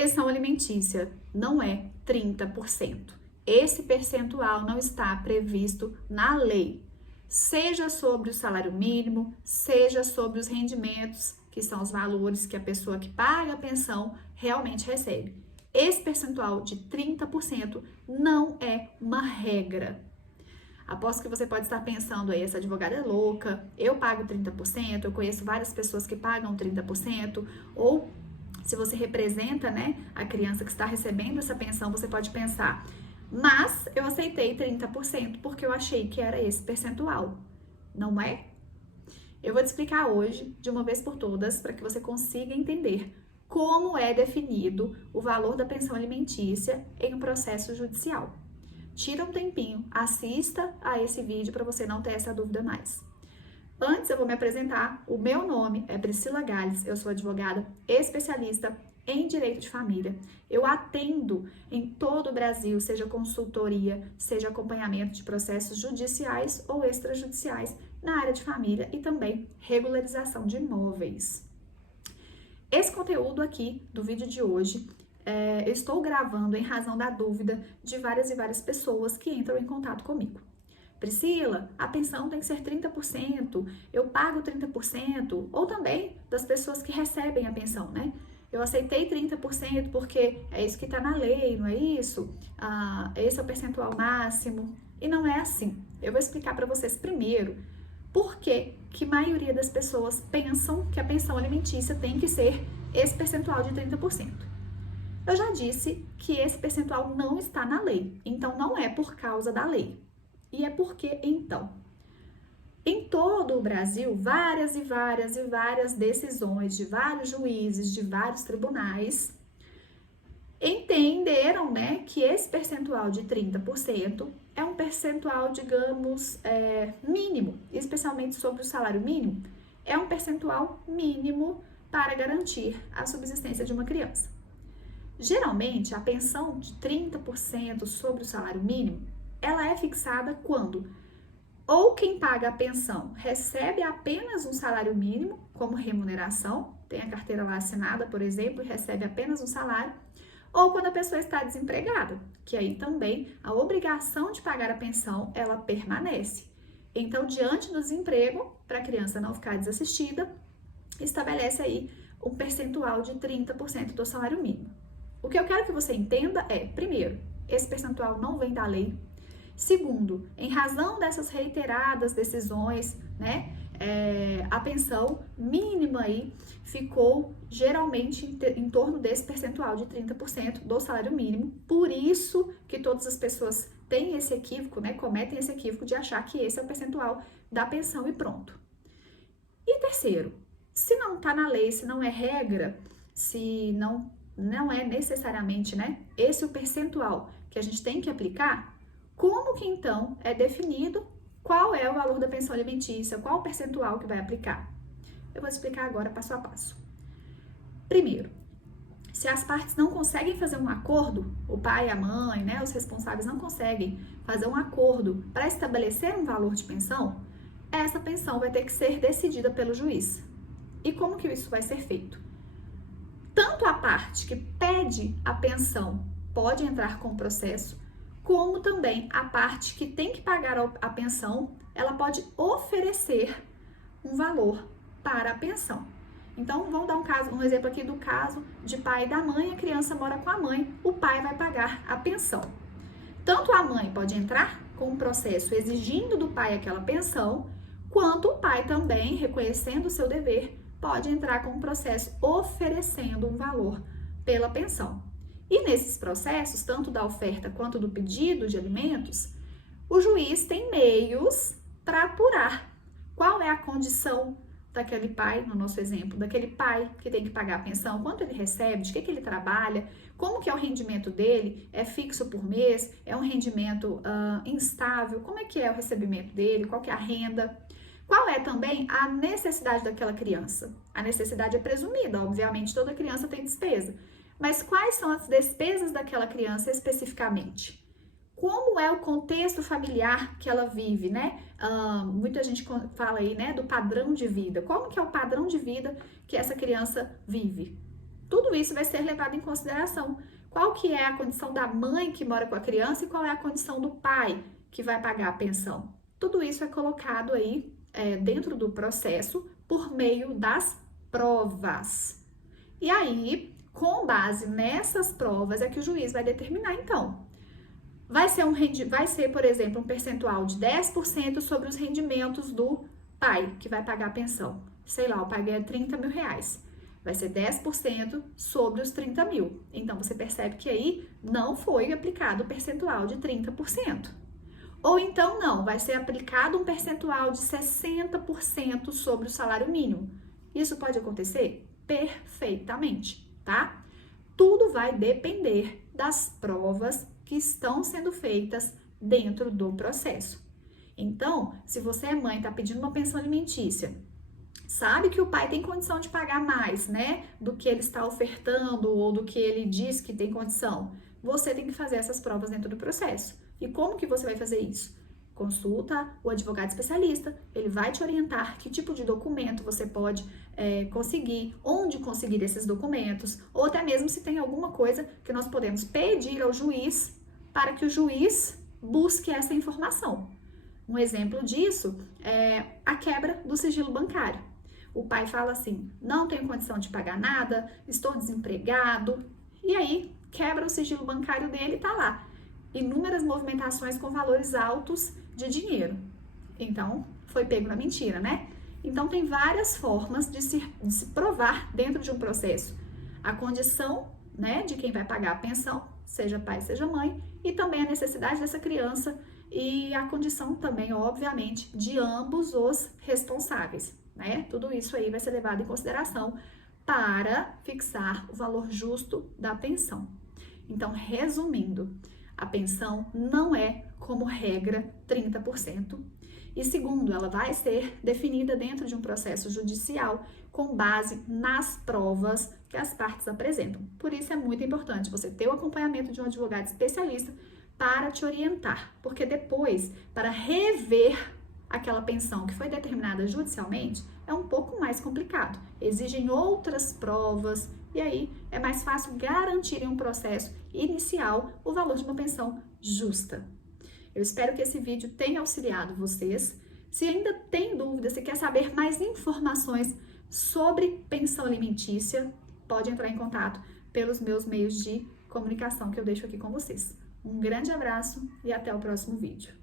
Pensão alimentícia não é 30%. Esse percentual não está previsto na lei, seja sobre o salário mínimo, seja sobre os rendimentos, que são os valores que a pessoa que paga a pensão realmente recebe. Esse percentual de 30% não é uma regra. Aposto que você pode estar pensando aí, essa advogada é louca, eu pago 30%, eu conheço várias pessoas que pagam 30%, ou se você representa, né, a criança que está recebendo essa pensão, você pode pensar, mas eu aceitei 30% porque eu achei que era esse percentual, não é? Eu vou te explicar hoje, de uma vez por todas, para que você consiga entender como é definido o valor da pensão alimentícia em um processo judicial. Tira um tempinho, assista a esse vídeo para você não ter essa dúvida mais. Antes eu vou me apresentar, o meu nome é Priscila Gales, eu sou advogada especialista em direito de família. Eu atendo em todo o Brasil, seja consultoria, seja acompanhamento de processos judiciais ou extrajudiciais na área de família e também regularização de imóveis. Esse conteúdo aqui do vídeo de hoje, eu estou gravando em razão da dúvida de várias e várias pessoas que entram em contato comigo. Priscila, a pensão tem que ser 30%, eu pago 30%, ou também das pessoas que recebem a pensão, né? Eu aceitei 30% porque é isso que está na lei, não é isso? Esse é o percentual máximo. E não é assim. Eu vou explicar para vocês primeiro por que a maioria das pessoas pensam que a pensão alimentícia tem que ser esse percentual de 30%. Eu já disse que esse percentual não está na lei, então não é por causa da lei. E é porque, então, em todo o Brasil, várias e várias decisões de vários juízes, de vários tribunais, entenderam, né, que esse percentual de 30% é um percentual, digamos, mínimo, especialmente sobre o salário mínimo, é um percentual mínimo para garantir a subsistência de uma criança. Geralmente, a pensão de 30% sobre o salário mínimo, ela é fixada quando ou quem paga a pensão recebe apenas um salário mínimo como remuneração, tem a carteira lá assinada, por exemplo, e recebe apenas um salário, ou quando a pessoa está desempregada, que aí também a obrigação de pagar a pensão, ela permanece. Então, diante do desemprego, para a criança não ficar desassistida, estabelece aí um percentual de 30% do salário mínimo. O que eu quero que você entenda é, primeiro, esse percentual não vem da lei. Segundo, em razão dessas reiteradas decisões, né, a pensão mínima aí ficou geralmente em torno desse percentual de 30% do salário mínimo. Por isso que todas as pessoas têm esse equívoco, né, cometem esse equívoco de achar que esse é o percentual da pensão e pronto. E terceiro, se não está na lei, se não é regra, se não é necessariamente, né, esse é o percentual que a gente tem que aplicar, como que então é definido qual é o valor da pensão alimentícia, qual o percentual que vai aplicar? Eu vou explicar agora passo a passo. Primeiro, se as partes não conseguem fazer um acordo, o pai e a mãe, né, os responsáveis não conseguem fazer um acordo para estabelecer um valor de pensão, essa pensão vai ter que ser decidida pelo juiz. E como que isso vai ser feito? Tanto a parte que pede a pensão pode entrar com o processo, como também a parte que tem que pagar a pensão, ela pode oferecer um valor para a pensão. Então, vamos dar um exemplo aqui do caso de pai e da mãe, a criança mora com a mãe, o pai vai pagar a pensão. Tanto a mãe pode entrar com um processo exigindo do pai aquela pensão, quanto o pai também, reconhecendo o seu dever, pode entrar com um processo oferecendo um valor pela pensão. E nesses processos, tanto da oferta quanto do pedido de alimentos, o juiz tem meios para apurar qual é a condição daquele pai, no nosso exemplo, daquele pai que tem que pagar a pensão, quanto ele recebe, de que ele trabalha, como que é o rendimento dele, é fixo por mês, é um rendimento instável, como é que é o recebimento dele, qual que é a renda. Qual é também a necessidade daquela criança? A necessidade é presumida, obviamente toda criança tem despesa. Mas quais são as despesas daquela criança especificamente? Como é o contexto familiar que ela vive, né? Muita gente fala aí, né, do padrão de vida. Como que é o padrão de vida que essa criança vive? Tudo isso vai ser levado em consideração. Qual que é a condição da mãe que mora com a criança e qual é a condição do pai que vai pagar a pensão. Tudo isso é colocado aí dentro do processo por meio das provas. E aí, com base nessas provas, é que o juiz vai determinar, então. Vai ser, por exemplo, um percentual de 10% sobre os rendimentos do pai que vai pagar a pensão. Sei lá, o pai ganha 30 mil reais. Vai ser 10% sobre os 30 mil. Então, você percebe que aí não foi aplicado o percentual de 30%. Ou então, não, vai ser aplicado um percentual de 60% sobre o salário mínimo. Isso pode acontecer? Perfeitamente, tá? Tudo vai depender das provas que estão sendo feitas dentro do processo. Então, se você é mãe e está pedindo uma pensão alimentícia, sabe que o pai tem condição de pagar mais, né, do que ele está ofertando ou do que ele diz que tem condição, você tem que fazer essas provas dentro do processo. E como que você vai fazer isso? Consulta o advogado especialista, ele vai te orientar que tipo de documento você pode conseguir, onde conseguir esses documentos, ou até mesmo se tem alguma coisa que nós podemos pedir ao juiz para que o juiz busque essa informação. Um exemplo disso é a quebra do sigilo bancário. O pai fala assim, não tenho condição de pagar nada, estou desempregado, e aí quebra o sigilo bancário dele e tá lá. Inúmeras movimentações com valores altos de dinheiro. Então, foi pego na mentira, né? Então, tem várias formas de se provar dentro de um processo. A condição, né, de quem vai pagar a pensão, seja pai, seja mãe, e também a necessidade dessa criança e a condição também, obviamente, de ambos os responsáveis, né? Tudo isso aí vai ser levado em consideração para fixar o valor justo da pensão. Então, resumindo, a pensão não é, como regra, 30%. E segundo, ela vai ser definida dentro de um processo judicial com base nas provas que as partes apresentam. Por isso é muito importante você ter o acompanhamento de um advogado especialista para te orientar, porque depois, para rever aquela pensão que foi determinada judicialmente, é um pouco mais complicado. Exigem outras provas, e aí é mais fácil garantir em um processo inicial o valor de uma pensão justa. Eu espero que esse vídeo tenha auxiliado vocês. Se ainda tem dúvida, se quer saber mais informações sobre pensão alimentícia, pode entrar em contato pelos meus meios de comunicação que eu deixo aqui com vocês. Um grande abraço e até o próximo vídeo.